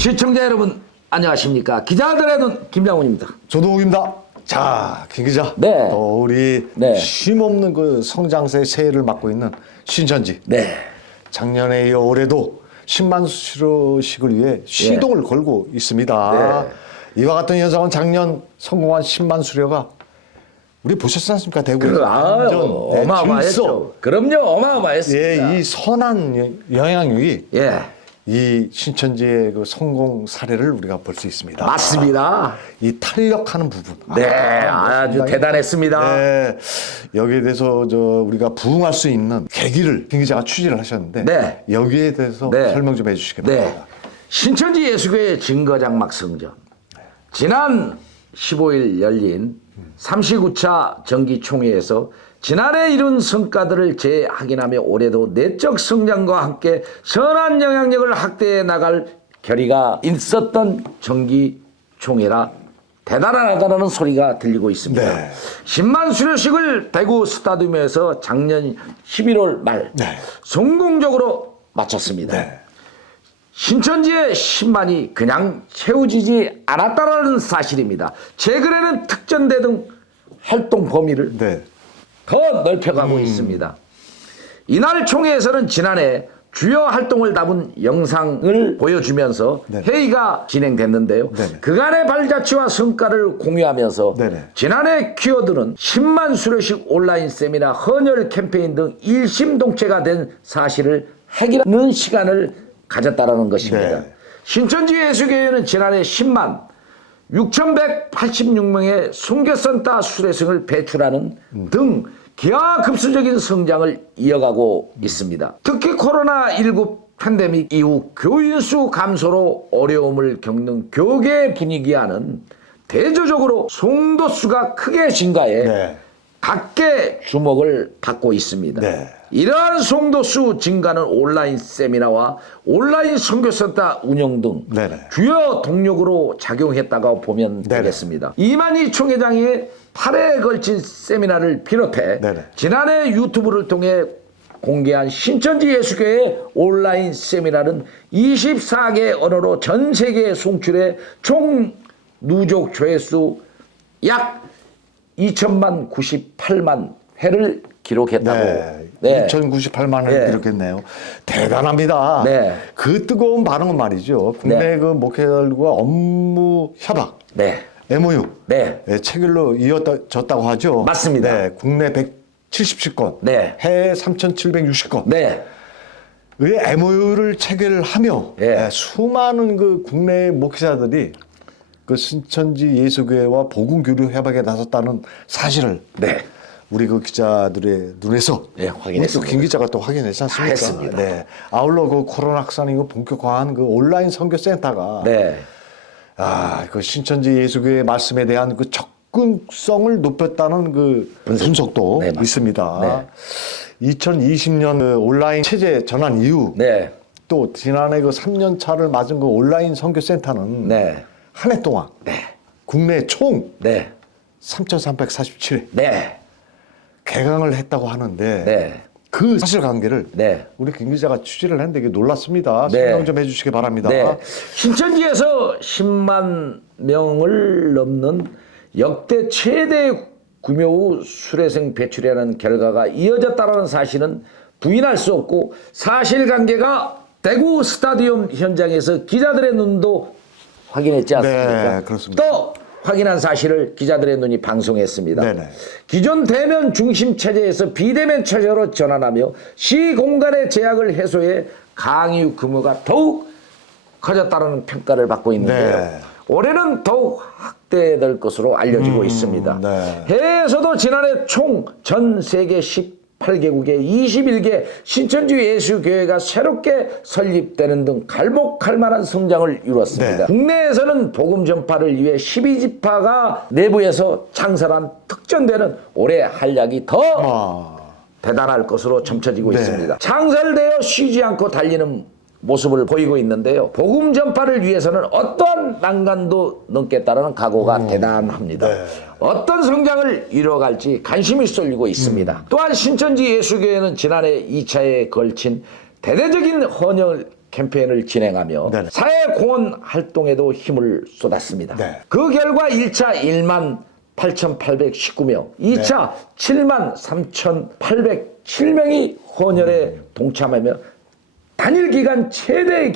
시청자 여러분 안녕하십니까. 기자들의 눈 김장훈입니다. 조동욱입니다. 자, 김 기자. 네. 우리 네. 쉼없는 그 성장세의 새해를 맡고 있는 신천지. 네. 작년에 이어 올해도 10만 수료식을 위해 시동을 걸고 있습니다. 이와 같은 현상은 작년 성공한 10만 수료가 우리 보셨지 않습니까? 대구에서 완전 어마어마했죠. 그럼요, 어마어마했습니다. 예, 이 선한 영향력이 예, 이 신천지의 그 성공 사례를 우리가 볼 수 있습니다. 맞습니다. 이 탄력하는 부분. 네, 아주 대단했습니다. 네, 여기에 대해서 우리가 부응할 수 있는 계기를 김 기자가 취재를 하셨는데 네. 여기에 대해서 네. 설명 좀 해주시기 네, 바랍니다. 신천지 예수교회 증거장막 성전. 지난 15일 열린 39차 정기총회에서 지난해 이룬 성과들을 재확인하며 올해도 내적 성장과 함께 선한 영향력을 확대해 나갈 결의가 있었던 정기총회라 대단하다는 소리가 들리고 있습니다. 네. 10만 수료식을 대구 스타디움에서 작년 11월 말 성공적으로 마쳤습니다. 네. 신천지의 10만이 그냥 채워지지 않았다는 사실입니다. 최근에는 특전대 등 활동 범위를 네. 더 넓혀가고 있습니다. 이날 총회에서는 지난해 주요 활동을 담은 영상을 보여주면서 네. 회의가 진행됐는데요. 네. 그간의 발자취와 성과를 공유하면서 네. 지난해 키워드는 10만 수료식 온라인 세미나, 헌혈 캠페인 등 일심동체가 된 사실을 해결하는 시간을 가졌다는 것입니다. 네. 신천지 예수교회는 지난해 10만 6,186명의 선교센터 수료생을 배출하는 등 기하급수적인 성장을 이어가고 있습니다. 특히 코로나19 팬데믹 이후 교인 수 감소로 어려움을 겪는 교계 분위기와는 대조적으로 성도 수가 크게 증가해 네. 각계 주목을 받고 있습니다. 네. 이러한 성도 수 증가는 온라인 세미나와 온라인 선교센터 운영 등 네네. 주요 동력으로 작용했다고 보면 네네. 되겠습니다. 이만희 총회장의 8회에 걸친 세미나를 비롯해 네네. 지난해 유튜브를 통해 공개한 신천지 예수교회 온라인 세미나는 24개 언어로 전 세계에 송출해 총 누적 조회수 약 2천만 98만 회를 기록했다고. 네. 2,098만 을 기록했네요. 대단합니다. 네. 그 뜨거운 반응은 말이죠. 국내 네. 그 목회자들과 업무 협약, 네. MOU, 네. 체결로 이어졌다고 하죠. 맞습니다. 네. 국내 177건, 네. 해외 3,760건. 네. 의 MOU를 체결하며 네. 수많은 그 국내 목회자들이 그 신천지 예수교회와 복음교류 협약에 나섰다는 사실을 네. 우리 그 기자들의 눈에서 확인했습니다. 또 김 기자가 또 확인했지 않습니까? 했습니다. 네. 아울러 그 코로나 확산이 본격화한 그 온라인 선교센터가 네. 그 신천지 예수교회 말씀에 대한 그 접근성을 높였다는 그 분석도 네, 맞습니다. 있습니다. 2020년 온라인 체제 전환 이후 네. 또 지난해 그 3년 차를 맞은 그 온라인 선교센터는 네. 한 해 동안 국내 총 네. 3,347회 네. 개강을 했다고 하는데 네. 그 사실관계를 네. 우리 김 기자가 취재를 했는데 이게 놀랐습니다. 네. 설명 좀 해주시기 바랍니다. 네. 신천지에서 10만 명을 넘는 역대 최대 구묘 수료생 배출이라는 결과가 이어졌다는 사실은 부인할 수 없고, 사실관계가 대구 스타디움 현장에서 기자들의 눈도 확인했지 않습니까? 네, 그렇습니다. 또 확인한 사실을 기자들의 눈이 방송했습니다. 네네. 기존 대면 중심 체제에서 비대면 체제로 전환하며 시 공간의 제약을 해소해 강의 규모가 더욱 커졌다는 평가를 받고 있는데요. 네. 올해는 더욱 확대될 것으로 알려지고 있습니다. 네. 해외에서도 지난해 총 전 세계 18개국에 21개 신천지 예수교회가 새롭게 설립되는 등 갈목할 만한 성장을 이루었습니다. 네. 국내에서는 복음 전파를 위해 12지파가 내부에서 창설한 특전대는 올해 활약이 더 대단할 것으로 점쳐지고 네. 있습니다. 창설되어 쉬지 않고 달리는 모습을 보이고 있는데요. 복음 전파를 위해서는 어떠한 난간도 넘겠다는 각오가 대단합니다. 네. 어떤 성장을 이뤄갈지 관심이 쏠리고 있습니다. 또한 신천지 예수교회는 지난해 2차에 걸친 대대적인 헌혈 캠페인을 진행하며 네네. 사회공헌 활동에도 힘을 쏟았습니다. 네. 그 결과 1차 1만 8,819명, 2차 7만 3,807명이 헌혈에 동참하며 단일 기간 최대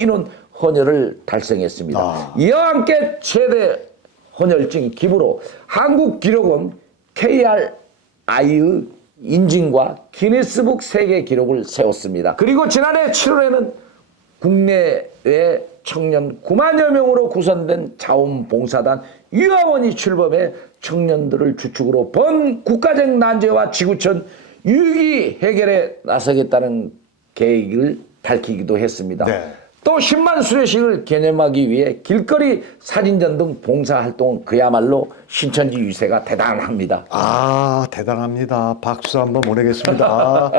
인원 헌혈을 달성했습니다. 이와 함께 최대 헌혈증 기부로 한국기록원 KRI의 인증과 기네스북 세계 기록을 세웠습니다. 그리고 지난해 7월에는 국내외 청년 9만여 명으로 구성된 자원봉사단 유아원이 출범해 청년들을 주축으로 번국가적 난제와 지구촌 위기 해결에 나서겠다는 계획을 밝히기도 했습니다. 네. 또 10만 수료식을 개념하기 위해 길거리 사진전 등 봉사활동은 그야말로 신천지 유세가 대단합니다. 대단합니다. 박수 한번 보내겠습니다.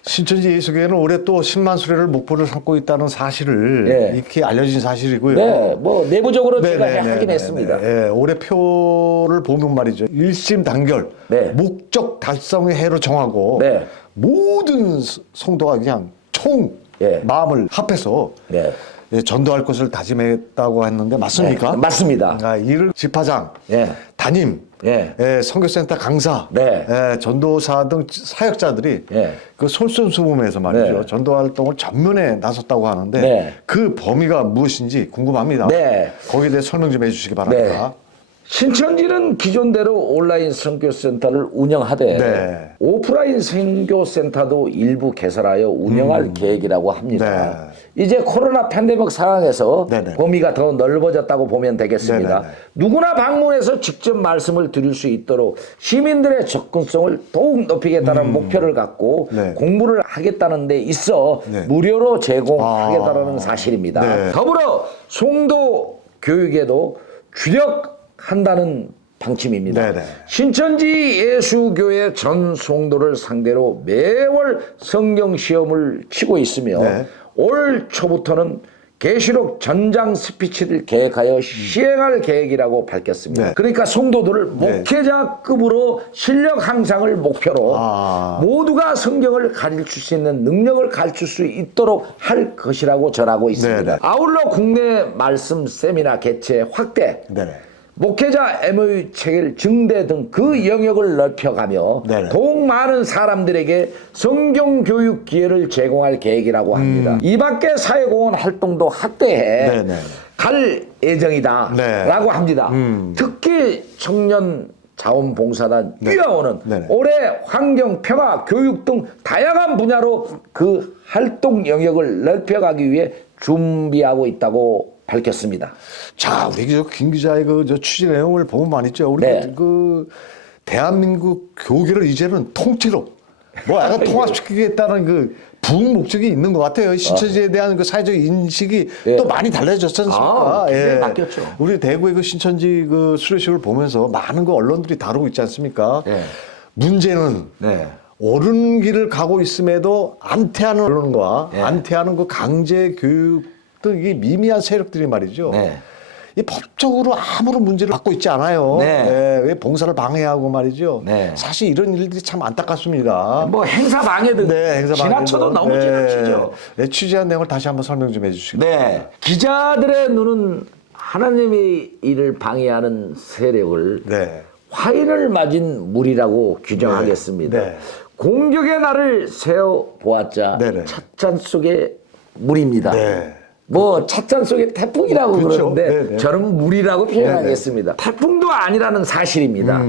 신천지 예수교회는 올해 또 10만 수료를 목표를 삼고 있다는 사실을 네. 이렇게 알려진 사실이고요. 네, 뭐 내부적으로 제가 확인했습니다. 네, 올해 표를 보면 말이죠. 일심단결, 네. 목적 달성의 해로 정하고 네. 모든 성도가 그냥 총 예. 마음을 합해서 네. 전도할 것을 다짐했다고 했는데 맞습니까? 네, 맞습니다. 이를 집화장, 예. 담임, 예. 선교센터 강사, 네. 전도사 등 사역자들이 예. 그 솔선수범해서 말이죠. 네. 전도 활동을 전면에 나섰다고 하는데 네. 그 범위가 무엇인지 궁금합니다. 네. 거기에 대해 설명 좀 해주시기 바랍니다. 신천지는 기존대로 온라인 선교센터를 운영하되 네. 오프라인 선교센터도 일부 개설하여 운영할 계획이라고 합니다. 이제 코로나 팬데믹 상황에서 네네. 범위가 더 넓어졌다고 보면 되겠습니다. 네네네. 누구나 방문해서 직접 말씀을 드릴 수 있도록 시민들의 접근성을 더욱 높이겠다는 목표를 갖고 네. 공부를 하겠다는 데 있어 네. 무료로 제공하겠다는 사실입니다. 네. 더불어 송도 교육에도 주력한다는 방침입니다. 네네. 신천지 예수교회 전 송도를 상대로 매월 성경 시험을 치고 있으며 네. 올 초부터는 계시록 전장 스피치를 계획하여 시행할 계획이라고 밝혔습니다. 네. 그러니까 성도들을 목회자급으로 실력 향상을 목표로 모두가 성경을 가르칠 수 있는 능력을 가르칠 수 있도록 할 것이라고 전하고 있습니다. 네네. 아울러 국내 말씀 세미나 개최 확대, 네네. 목회자 MOU 체결 증대 등 그 영역을 넓혀가며 네네. 더욱 많은 사람들에게 성경 교육 기회를 제공할 계획이라고 합니다. 이 밖에 사회공헌 활동도 확대해 네네. 갈 예정이다 네. 라고 합니다. 특히 청년 자원봉사단 유아원은 네네. 올해 환경, 평화, 교육 등 다양한 분야로 그 활동 영역을 넓혀가기 위해 준비하고 있다고 밝혔습니다. 자, 우리 김 기자의 저 취재 내용을 보면 말이죠. 우리 네. 그 대한민국 교계를 이제는 통째로 뭐 약간 통합시키겠다는 그 부흥 목적이 있는 것 같아요. 신천지에 대한 그 사회적 인식이 또 많이 달라졌지 않습니까? 굉장히 바뀌었죠. 우리 대구의 그 신천지 그 수료식을 보면서 많은 그 언론들이 다루고 있지 않습니까? 네. 문제는 네. 옳은 길을 가고 있음에도 안태하는 언론과 안태하는 그 강제 교육 등 이게 미미한 세력들이 말이죠. 네. 이 법적으로 아무런 문제를 받고 있지 않아요. 네. 왜 봉사를 방해하고 말이죠. 네. 사실 이런 일들이 참 안타깝습니다. 뭐 행사 방해든 행사 지나쳐도 너무 지나치죠. 네, 취재한 내용을 다시 한번 설명 좀 해주시죠. 네. 기자들의 눈은 하나님의 일을 방해하는 세력을 네. 화인을 맞은 물이라고 규정하겠습니다. 네. 공격의 날을 세워보았자 네네. 찻잔 속의 물입니다. 네. 뭐 찻잔 속의 태풍이라고 그렇죠. 그러는데 네네. 저는 물이라고 표현하겠습니다. 태풍도 아니라는 사실입니다.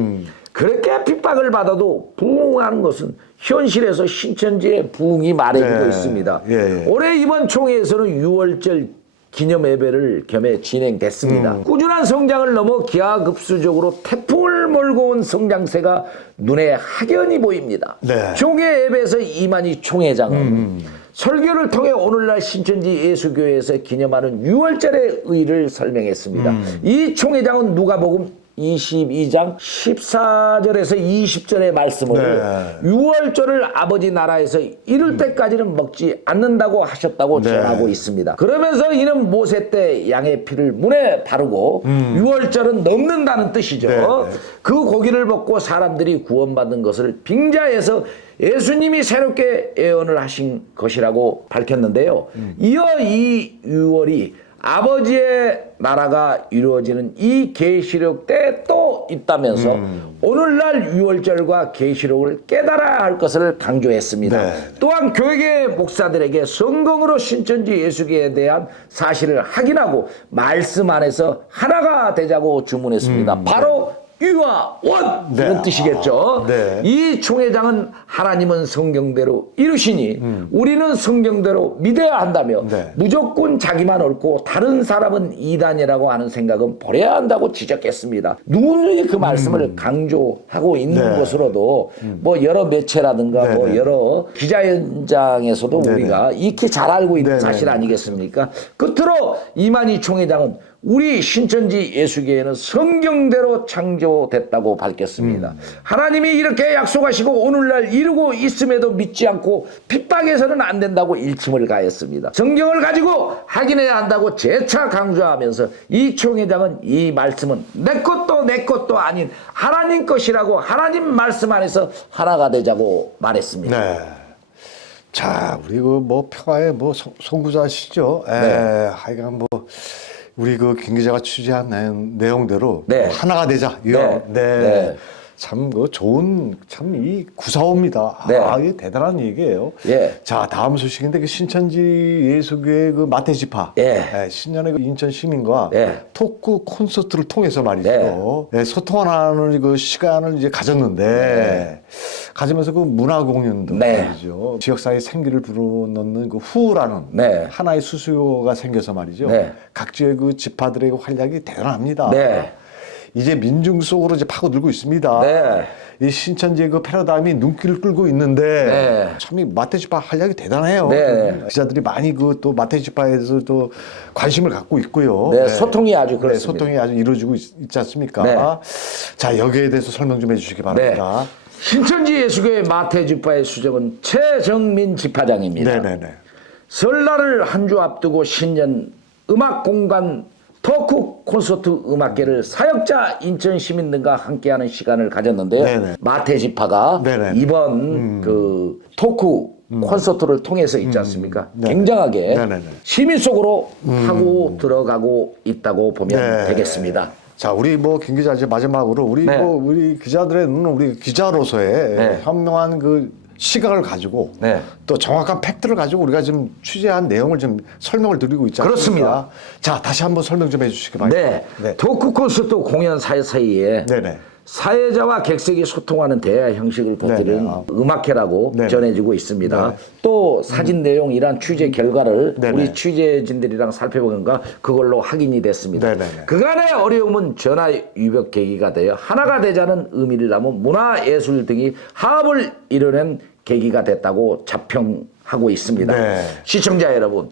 그렇게 핍박을 받아도 부흥하는 것은 현실에서 신천지의 부흥이 말해주고 네. 있습니다. 예. 올해 이번 총회에서는 6월절 기념 예배를 겸해 진행됐습니다. 꾸준한 성장을 넘어 기하급수적으로 태풍을 몰고 온 성장세가 눈에 확연히 보입니다. 네. 총회 예배에서 이만희 총회장은 설교를 통해 오늘날 신천지 예수교회에서 기념하는 6월절의 의의를 설명했습니다. 이 총회장은 누가복음 22장 14절에서 20절의 말씀을 네. 유월절을 아버지 나라에서 이를 때까지는 먹지 않는다고 하셨다고 네. 전하고 있습니다. 그러면서 이는 모세 때 양의 피를 문에 바르고 유월절은 넘는다는 뜻이죠. 네. 그 고기를 먹고 사람들이 구원받은 것을 빙자해서 예수님이 새롭게 예언을 하신 것이라고 밝혔는데요. 이어 이 유월이 아버지의 나라가 이루어지는 이 계시록 때 또 있다면서 오늘날 유월절과 계시록을 깨달아야 할 것을 강조했습니다. 네. 또한 교회 목사들에게 성경으로 신천지 예수교에 대한 사실을 확인하고 말씀 안에서 하나가 되자고 주문했습니다. 바로 유와 원 네. 이런 뜻이겠죠. 네. 이 총회장은 하나님은 성경대로 이루시니 우리는 성경대로 믿어야 한다며 네. 무조건 자기만 옳고 다른 사람은 이단이라고 하는 생각은 버려야 한다고 지적했습니다. 누누이 그 말씀을 강조하고 있는 네. 것으로도 뭐 여러 매체라든가 네. 뭐 여러 기자 현장에서도 네. 우리가 익히 잘 알고 있는 네. 사실 아니겠습니까? 끝으로 이만희 총회장은 우리 신천지 예수교회는 성경대로 창조됐다고 밝혔습니다. 하나님이 이렇게 약속하시고 오늘날 이루고 있음에도 믿지 않고 핍박해서는 안 된다고 일침을 가했습니다. 성경을 가지고 확인해야 한다고 재차 강조하면서 이 총회장은 이 말씀은 내 것도 아닌 하나님 것이라고 하나님 말씀 안에서 하나가 되자고 말했습니다. 네. 자, 우리 그 뭐 평화의 뭐 선구자시죠. 네. 하여간 뭐 우리 그 김 기자가 취재한 내용대로 네. 하나가 되자. 네. 네. 네. 참 그 좋은 참 이 구사호입니다. 네. 아, 이게 대단한 얘기예요. 예. 자, 다음 소식인데 그 신천지 예수교회 그 마태지파. 예. 신년에 그 인천 시민과 예. 토크 콘서트를 통해서 말이죠. 네, 소통하는 그 시간을 이제 가졌는데 가지면서 그 문화 공연도 네. 말이죠. 지역사회 생기를 불어넣는 그 후라는 네. 하나의 수수료가 생겨서 말이죠. 네. 각지의 그 지파들의 그 활약이 대단합니다. 네. 이제 민중 속으로 이제 파고들고 있습니다. 네. 이 신천지의 그 패러다임이 눈길을 끌고 있는데 네. 참 이 마태지파 활약이 대단해요. 네. 기자들이 많이 그 또 마태지파에서 또 관심을 갖고 있고요. 네, 소통이 아주 네, 그렇습니다. 소통이 아주 이루어지고 있지 않습니까? 네. 자, 여기에 대해서 설명 좀 해주시기 바랍니다. 신천지 예수교회 마태지파의 수장은 최정민 지파장입니다. 네네네. 설날을 한 주 앞두고 신년 음악공간 토크 콘서트 음악회를 사역자 인천 시민 등과 함께하는 시간을 가졌는데요. 네네. 마태지파가 네네. 이번 그 토크 콘서트를 통해서 있지 않습니까? 네네. 굉장하게 네네네. 시민 속으로 하고 들어가고 있다고 보면 네. 되겠습니다. 자, 우리 뭐 김 기자 이제 마지막으로 우리 네. 뭐 우리 기자들의 눈은 우리 기자로서의 네. 현명한 그 시각을 가지고 네. 또 정확한 팩트를 가지고 우리가 지금 취재한 내용을 좀 설명을 드리고 있지 않습니까? 그렇습니다. 자, 다시 한번 설명 좀 해주시기 바랍니다. 네. 네. 토크 콘서트 공연 사이에 네네. 사회자와 객석이 소통하는 대화 형식을 거두는 네네. 음악회라고 네네. 전해지고 있습니다. 네. 또 사진 내용 이란 취재 결과를 네네. 우리 취재진들이랑 살펴보니까 그걸로 확인이 됐습니다. 네네네. 그간의 어려움은 전화 유벽 계기가 되어 하나가 되자는 의미를 담은 문화예술 등이 화합을 이뤄낸 계기가 됐다고 자평하고 있습니다. 네. 시청자 여러분,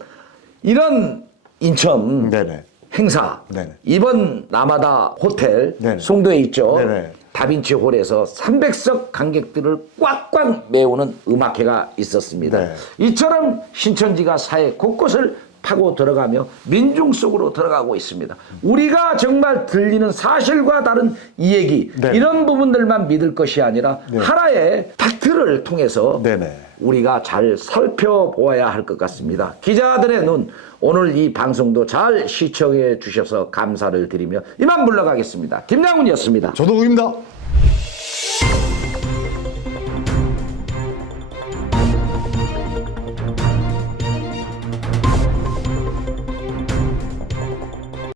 이런 인천 네네. 행사 네네. 이번 라마다 호텔 네네. 송도에 있죠. 네네. 다빈치 홀에서 300석 관객들을 꽉꽉 메우는 음악회가 있었습니다. 네. 이처럼 신천지가 사회 곳곳을 파고 들어가며 민중 속으로 들어가고 있습니다. 우리가 정말 들리는 사실과 다른 이 얘기 네. 이런 부분들만 믿을 것이 아니라 하나의 팩트를 통해서 네네. 우리가 잘 살펴보아야 할 것 같습니다. 기자들의 눈, 오늘 이 방송도 잘 시청해 주셔서 감사를 드리며 이만 물러가겠습니다. 김양훈이었습니다. 조동욱입니다.